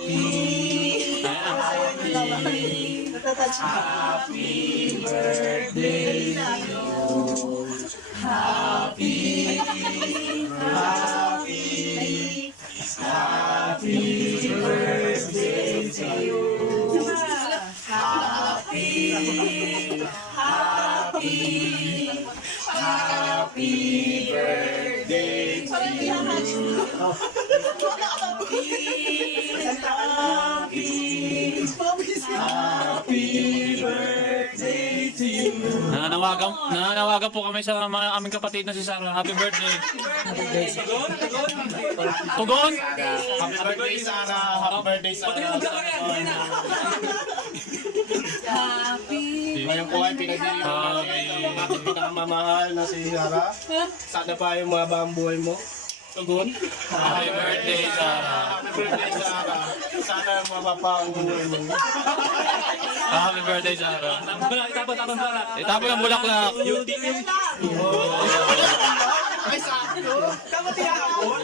Happy birthday to you. Happy birthday to you. Happy birthday to you. Happy birthday to you. Nananawagan po kami sa mga aming kapatid na si Sarah. Happy birthday. Tugon? Happy birthday, Sarah. Happy birthday, Sarah. Ngayon po ay pinagdiriwang ang ating pinakamamahal na si Sarah. Sana pa yung mga buhay mo. Tugon. Happy birthday, Sarah. Happy birthday, Sarah. Sana mababa ang buhay mo. Happy birthday, Sarah. Itapon ang bulaklak. Ay, sakto. Tama tinakapon.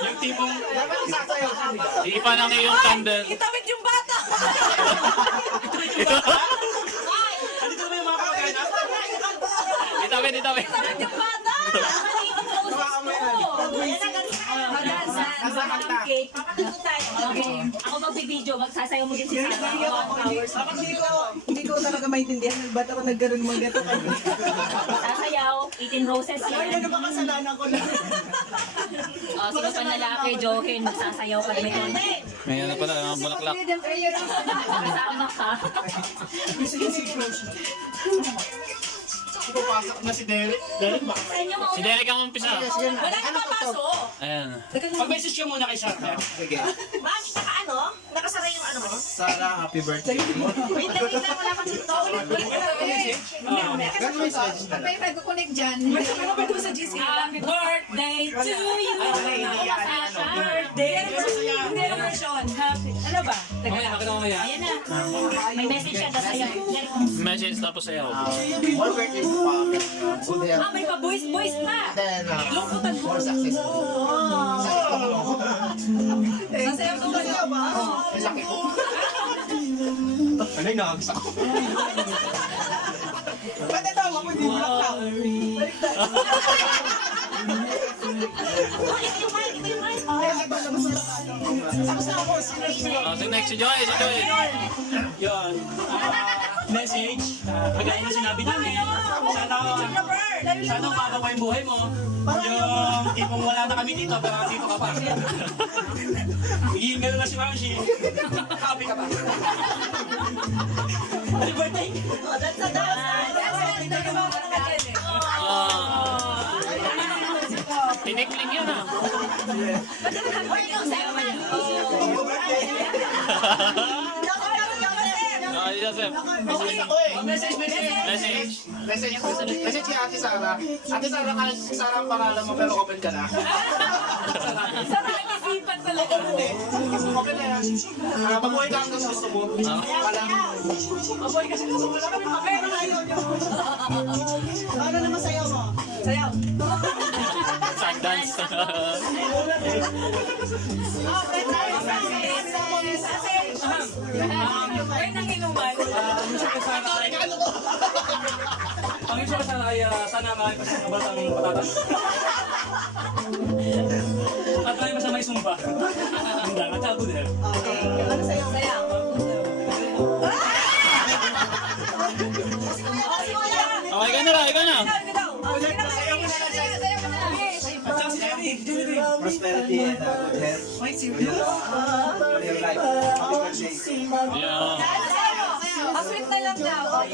Yung tipong Dapat isasayaw kami. ipa ng iyong candle. Itawid yung bata! Andito ba yung mga kapagay na? Itawid. Itawid yung bata! Nasa kanta. Okay. Ako magbibideo, magsasayaw mo din si Sarah. Hindi ko talaga maintindihan. Ba't ako nagkaroon mga gato? Sasayaw, 18 roses yan. Ano ba kasalanan ko na? Sino pa lalaki, Johin, magsasayaw ka din. May ano pala, bulaklak. Kasama ka. Pupasok na si Derek. Derek ba? Sa inyo mo. Si Derek ang umpisa. Wala na papasok. Ayan. Mag-message ka muna kay Sarah. Sige. Ma'am, naka ano? Nakasara yung ano mo? Sarah, happy birthday. Wait lang, wala ka dito. May nag-connect dyan. Sa GC. Happy birthday to you. Happy birthday. Hindi yung version. Ano ba? Ayan na. May message siya. Message tapos sayaw. More birthday pa. Good health. May pa-voice na. Then, Lungkutan mo. more success. Sasayaw ko ba? Ang laki ko. Ano yung nakagsak ko? Ba't ito ako hindi block na? Ito yung mic. So next si Joy. Yun. Message. Kagaya na sinabi namin. Sana umagawa yung buhay mo. Yung tipong wala na kami dito, pero dito ka pa. I-email na si Mamshi. Happy ka pa. Happy birthday! Tinikling yun ah. Joseph. Message ako eh. Message. Message kay Ate Sarah. Ate Sarah, kahit si Sarah ang pangalan mo, pero open ka na. Sarang isipan talaga mo. Okay na yan. Mabuhay ka hanggang gusto mo. Maboy kasi wala kami mapera. Ano naman sayaw mo? Sayaw. Side dance. Ay, nanginuman. Ang isa ko sana ay sana nga kasi nabatang patatas. At may masama yung sumpa. Hindi nga, tago din. Okay. Ano sayaw? Sayaw. Okay ka na lang, ikaw na. Prosperity and good health. May serious? For your life. Happy birthday. Yeah. Sweet na lang daw.